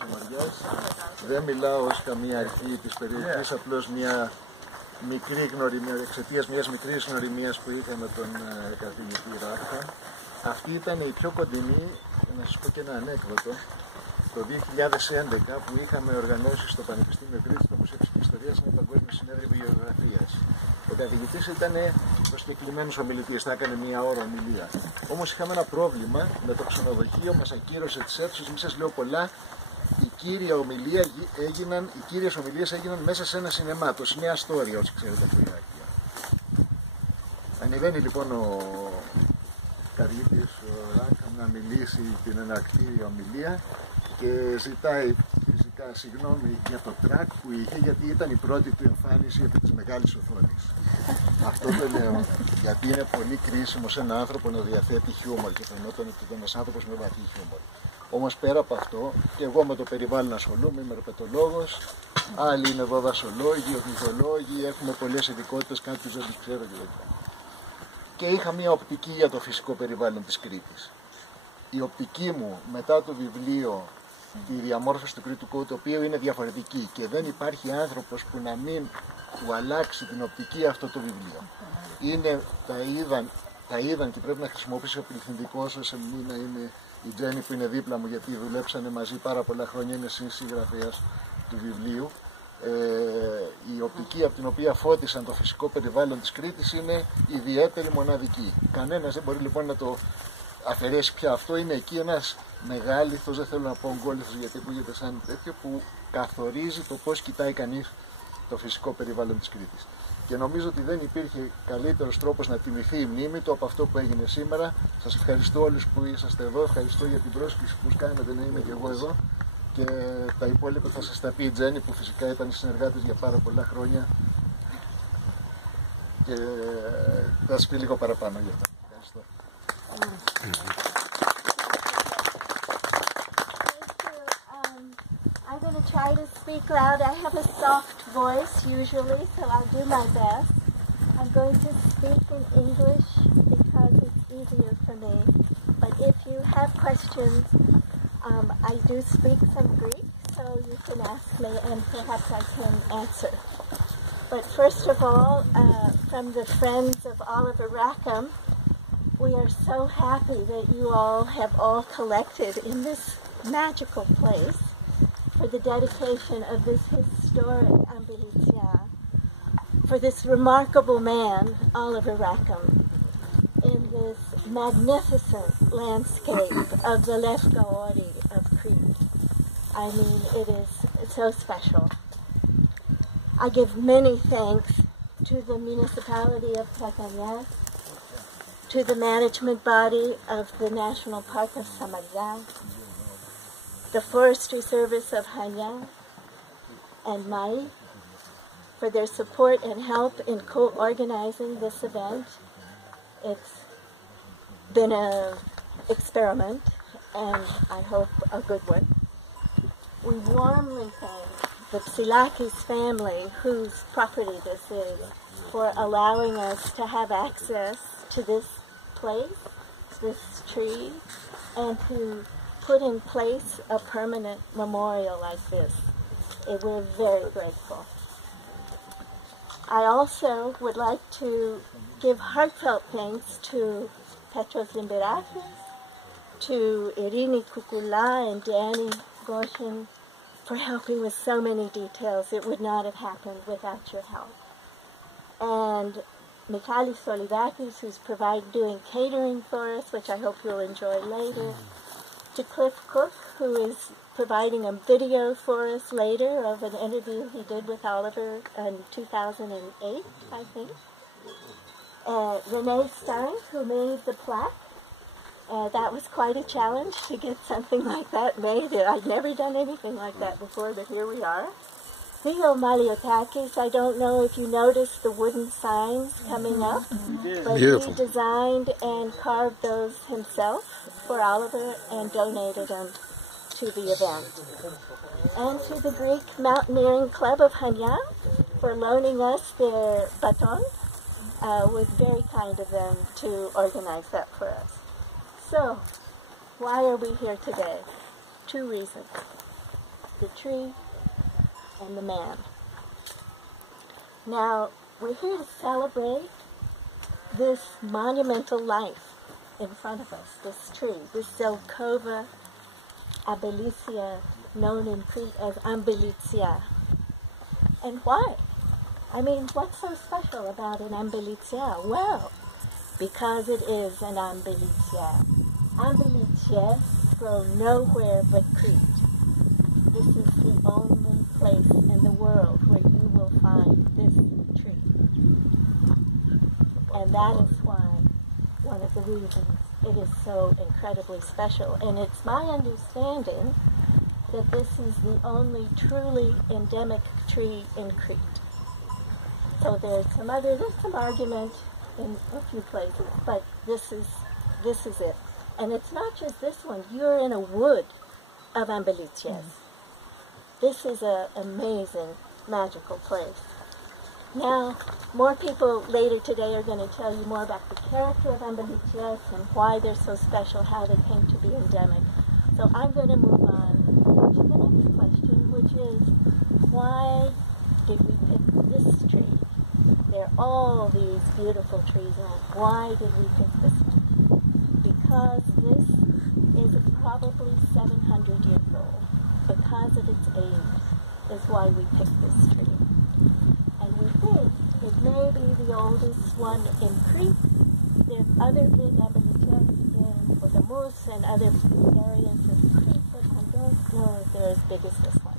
Σαμαριάς. Δεν μιλάω ως καμία αρχή της περιοχής, απλώς μια μικρή γνωριμία, εξαιτίας μιας μικρής γνωριμίας που είχα με τον καθηγητή Ράχα. Αυτή ήταν η πιο κοντινή, να σας πω και ένα ανέκδοτο, το 2011 που είχαμε οργανώσει στο Πανεπιστήμιο Κρήτης το Μουσείο Φυσικής Ιστορίας ένα παγκόσμιο συνέδριο βιογραφίας. Ο καθηγητής ήταν προσκεκλημένος ομιλητής, θα έκανε μία ώρα ομιλία. Όμως είχαμε ένα πρόβλημα με το ξενοδοχείο, μας ακύρωσε τις αίθουσες, μη σας λέω πολλά. Οι κύριες ομιλίες έγιναν μέσα σε ένα σινεμά, το Σινέα Αστόρια, όσοι ξέρετε από Ιράκια. Ανεβαίνει λοιπόν ο καθηγητής Ράχα να μιλήσει την εναρκτήρια ομιλία και ζητάει φυσικά συγγνώμη για το τρακ που είχε, γιατί ήταν η πρώτη του εμφάνιση επί της μεγάλης οθόνης. Αυτό το λέω γιατί είναι πολύ κρίσιμο σε έναν άνθρωπο να διαθέτει χιούμορ και φαινόταν ότι ήταν ένας άνθρωπος με βαθύ χιούμορ. Όμως πέρα από αυτό, και εγώ με το περιβάλλον ασχολούμαι, είμαι ερπετολόγος, άλλοι είναι εδώ δασολόγοι, ορνηθολόγοι, έχουμε πολλές ειδικότητες, κάποιους δεν τους ξέρω κλπ. Και είχα μία οπτική για το φυσικό περιβάλλον της Κρήτης. Η οπτική μου μετά το βιβλίο «Η διαμόρφωση του κρητικού τοπίου» είναι διαφορετική και δεν υπάρχει άνθρωπος που να μην του αλλάξει την οπτική αυτό το βιβλίο. Τα είδαν και πρέπει να χρησιμοποιήσει ο πληθυντικός όσο να είναι η Τζέννη που είναι δίπλα μου, γιατί δουλέψανε μαζί πάρα πολλά χρόνια, είναι συγγραφέας του βιβλίου. Η οπτική από την οποία φώτισαν το φυσικό περιβάλλον της Κρήτης είναι ιδιαίτερη, μοναδική. Κανένας δεν μπορεί λοιπόν να το αφαιρέσει πια. Αυτό είναι εκεί ένας μεγάλυθος, δεν θέλω να πω ογκόλυθος γιατί ακούγεται σαν τέτοιο, που καθορίζει το πώς κοιτάει κανείς το φυσικό περιβάλλον της Κρήτης. Και νομίζω ότι δεν υπήρχε καλύτερος τρόπος να τιμηθεί η μνήμη του από αυτό που έγινε σήμερα. Σας ευχαριστώ όλους που είσαστε εδώ, ευχαριστώ για την πρόσκληση που κάνετε να είμαι και εγώ εδώ. Και τα υπόλοιπα θα σας τα πει η Τζέννη που φυσικά ήταν συνεργάτης για πάρα πολλά χρόνια και θα σας πει λίγο παραπάνω γι' αυτό. Ευχαριστώ. I'm going to try to speak loud. I have a soft voice usually, so I'll do my best. I'm going to speak in English because it's easier for me. But if you have questions, I do speak some Greek, so you can ask me and perhaps I can answer. But first of all, from the Friends of Oliver Rackham, we are so happy that you all have all collected in this magical place for the dedication of this historic ambulizia, for this remarkable man, Oliver Rackham, in this magnificent landscape of the Lefkaori of Crete. I mean, it is so special. I give many thanks to the municipality of Platañas, to the management body of the National Park of Samaria, the Forestry Service of Hanya and Mai, for their support and help in co-organizing this event. It's been an experiment, and I hope a good one. We warmly thank the Psilakis family, whose property this is, for allowing us to have access to this place, this tree, and to put in place a permanent memorial like this. We're very grateful. I also would like to give heartfelt thanks to Petros Limberakis, to Irini Kukula and Danny Goshen for helping with so many details. It would not have happened without your help. And Mikhaili Solidakis, who's doing catering for us, which I hope you'll enjoy later. To Cliff Cook, who is providing a video for us later of an interview he did with Oliver in 2008, I think. Renee Stein, who made the plaque. That was quite a challenge to get something like that made. I'd never done anything like that before, but here we are. Theo Maliotakis, I don't know if you noticed the wooden signs coming up, but Beautiful. he designed and carved those himself for Oliver and donated them to the event. And to the Greek Mountaineering Club of Hanya for loaning us their baton. Was very kind of them to organize that for us. So, why are we here today? Two reasons. the tree, and the man. Now, we're here to celebrate this monumental life in front of us, this tree, this Zelkova abelicia, known in Crete as ambelitia. And why? I mean, what's so special about an ambelitia? Well, because it is an ambelitia. Ambelitia grow nowhere but Crete. This is the only place in the world where you will find this tree. And that is why, one of the reasons it is so incredibly special. And it's my understanding that this is the only truly endemic tree in Crete. So there's some argument in a few places, but this is it. And it's not just this one. You're in a wood of ambelitias. This is an amazing, magical place. Now, more people later today are going to tell you more about the character of ambelitias and why they're so special, how they came to be endemic. So I'm going to move on to the next question, which is, why did we pick this tree? There are all these beautiful trees around. Why did we pick this one? Because this is probably 700 years old. Because of its age is why we picked this tree. And we think it may be the oldest one in Crete. There's other big ambelitias in Odamus and other areas of Crete, but I don't know if they're as big as this one.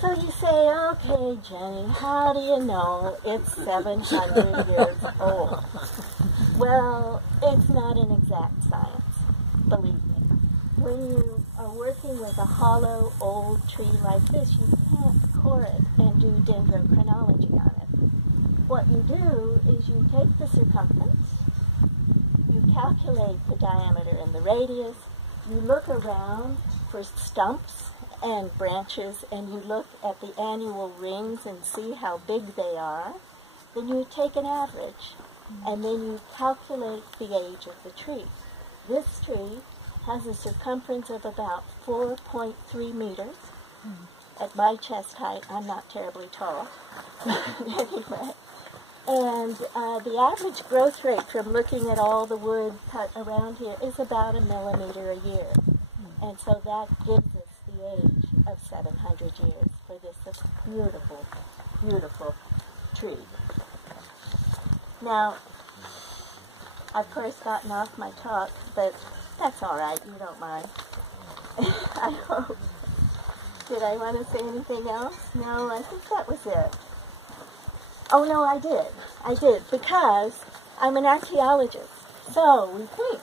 So you say, okay, Jenny, how do you know it's 700 years old? Well, it's not an exact science, believe me. When you are working with a hollow old tree like this, you can't core it and do dendrochronology on it. What you do is you take the circumference, you calculate the diameter and the radius, you look around for stumps and branches, and you look at the annual rings and see how big they are. Then you take an average, and then you calculate the age of the tree. This tree has a circumference of about 4.3 meters. At my chest height, I'm not terribly tall. Anyway. And the average growth rate from looking at all the wood cut around here is about 1 millimeter a year. And so that gives us the age of 700 years for this beautiful, beautiful tree. Now, I've of course gotten off my talk, but that's all right, you don't mind. I hope. Did I want to say anything else? No, I think that was it. Oh no, I did, because I'm an archaeologist. So we think.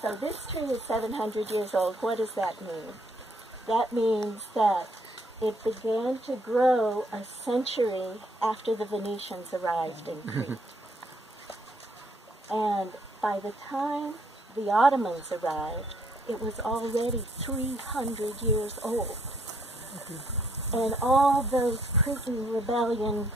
So this tree is 700 years old. What does that mean? That means that it began to grow a century after the Venetians arrived in Crete. And by the time the Ottomans arrived, it was already 300 years old. And all those Cretan rebellion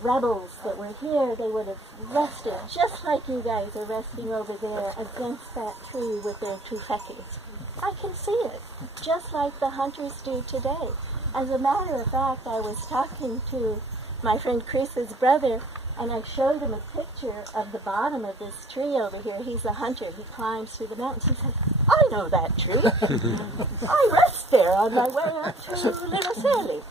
rebels that were here, they would have rested, just like you guys are resting over there against that tree with their tufekis. I can see it, just like the hunters do today. As a matter of fact, I was talking to my friend Chris's brother, and I showed him a picture of the bottom of this tree over here. He's a hunter. He climbs through the mountains. He said, I know that tree. I rest there on my way up to Little Sally.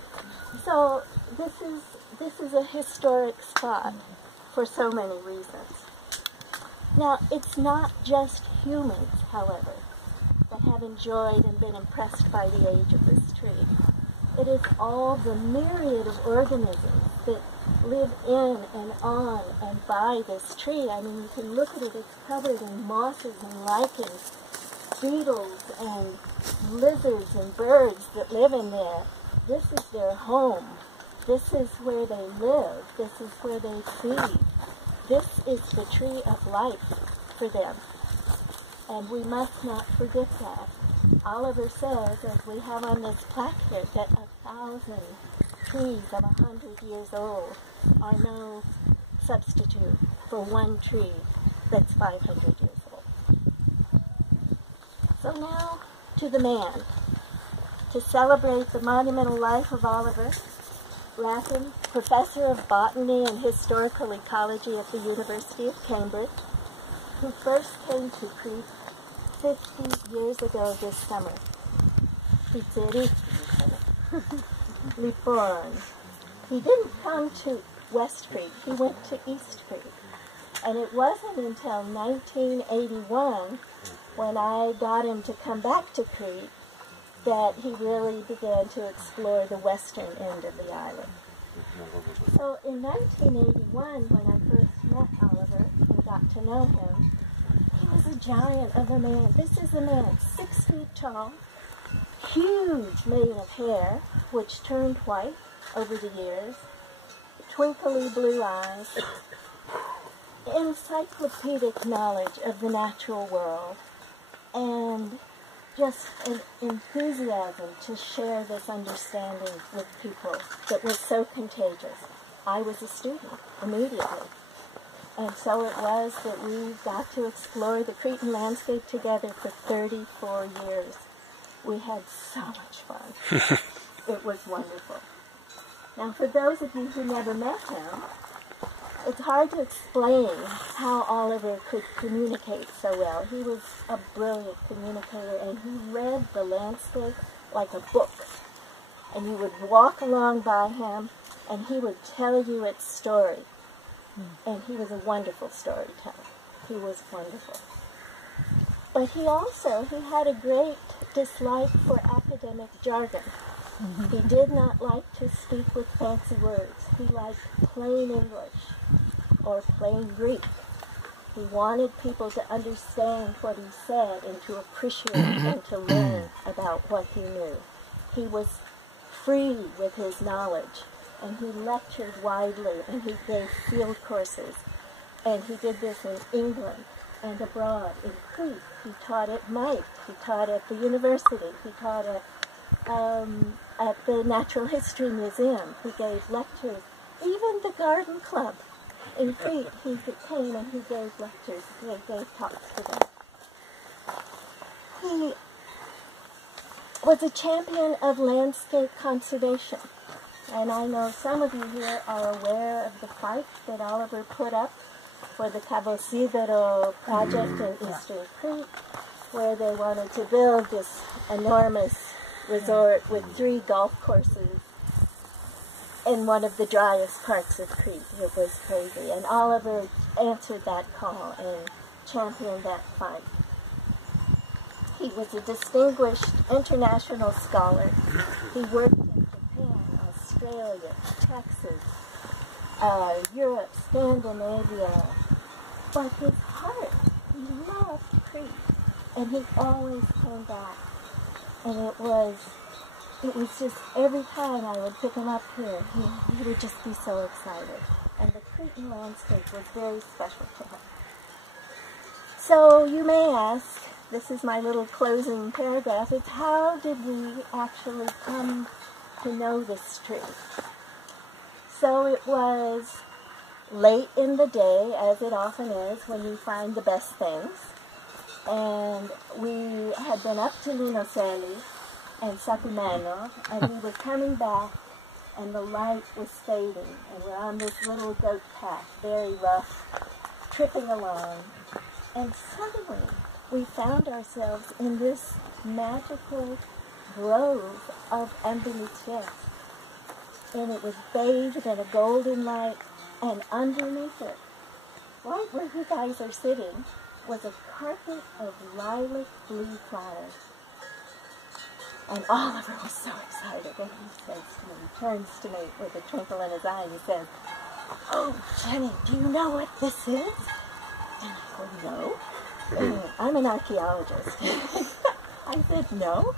So this is a historic spot for so many reasons. Now, it's not just humans, however, that have enjoyed and been impressed by the age of this tree. It is all the myriad of organisms that live in and on and by this tree. I mean, you can look at it, it's covered in mosses and lichens, beetles and lizards and birds that live in there. This is their home. This is where they live. This is where they feed. This is the tree of life for them. And we must not forget that. Oliver says, as we have on this plaque here, that 1,000 trees of 100 years old are no substitute for one tree that's 500 years old. So now to the man. to celebrate the monumental life of Oliver Rackham, professor of botany and historical ecology at the University of Cambridge, who first came to Crete 50 years ago this summer. He didn't come to West Crete, he went to East Crete. And it wasn't until 1981, when I got him to come back to Crete, that he really began to explore the western end of the island. So in 1981, when I first met Oliver and got to know him, he was a giant of a man. This is a man 6 feet tall, huge mane of hair, which turned white over the years, twinkly blue eyes, encyclopedic knowledge of the natural world, and just an enthusiasm to share this understanding with people that was so contagious. I was a student immediately. And so it was that we got to explore the Cretan landscape together for 34 years. We had so much fun. It was wonderful. Now, for those of you who never met him, it's hard to explain how Oliver could communicate so well. He was a brilliant communicator, and he read the landscape like a book. And you would walk along by him, and he would tell you its story. And he was a wonderful storyteller. He was wonderful. But he had a great dislike for academic jargon. He did not like to speak with fancy words. He liked plain English or plain Greek. He wanted people to understand what he said and to appreciate and to learn about what he knew. He was free with his knowledge, and he lectured widely, and he gave field courses. And he did this in England and abroad. In Crete, he taught at Mike, he taught at the university, he taught at the Natural History Museum. He gave lectures, even the garden club in Crete. He came and he gave lectures, he gave talks to them. He was a champion of landscape conservation. And I know some of you here are aware of the fight that Oliver put up for the Cabo Sigaro project in Eastern Crete, where they wanted to build this enormous resort with 3 golf courses in one of the driest parts of Crete. It was crazy. And Oliver answered that call and championed that fight. He was a distinguished international scholar. He worked in Japan, Australia, Texas, Europe, Scandinavia. But his heart, he loved Crete. And he always came back. And it was just every time I would pick him up here, he would just be so excited. And the Cretan landscape was very special to him. So you may ask, this is my little closing paragraph, is how did we actually come to know this tree? So it was late in the day, as it often is when you find the best things. And we had been up to Linoceli and Sacumano, and we were coming back, and the light was fading, and we're on this little goat path, very rough, tripping along, and suddenly we found ourselves in this magical grove of ambulitias, and it was bathed in a golden light, and underneath it, right where you guys are sitting, was a carpet of lilac blue flowers. And Oliver was so excited, and he says to me, he turns to me with a twinkle in his eye, and he says, "Oh, Jenny, do you know what this is?" And I go, "No." I'm an archaeologist. I said, "No."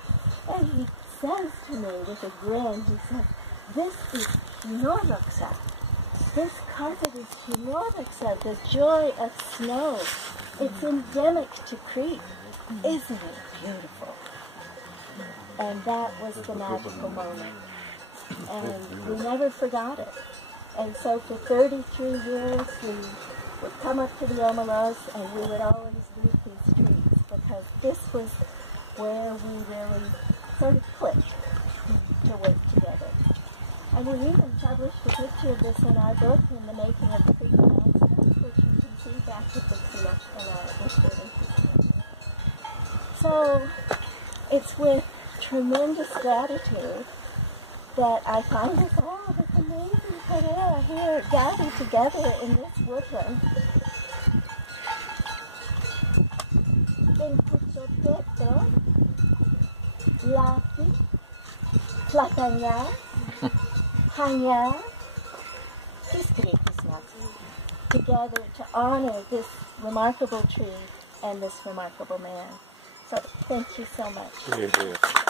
And he says to me with a grin, he said, "This is Kinoroxa. This carpet is Kinoroxa, the joy of snow. It's endemic to Crete. Isn't it beautiful?" And that was the magical moment. And we never forgot it. And so for 33 years, we would come up to the Omelos, and we would always meet these trees, because this was where we really sort of clicked. And we even published a picture of this in our book, In the Making of the Creek Monsters, which you can see back at the collection. So it's with tremendous gratitude that I find us all, this amazing pair here gathered together in this woodland. En cuyo pecho, lati, platanya, hanya, together to honor this remarkable tree and this remarkable man. So thank you so much.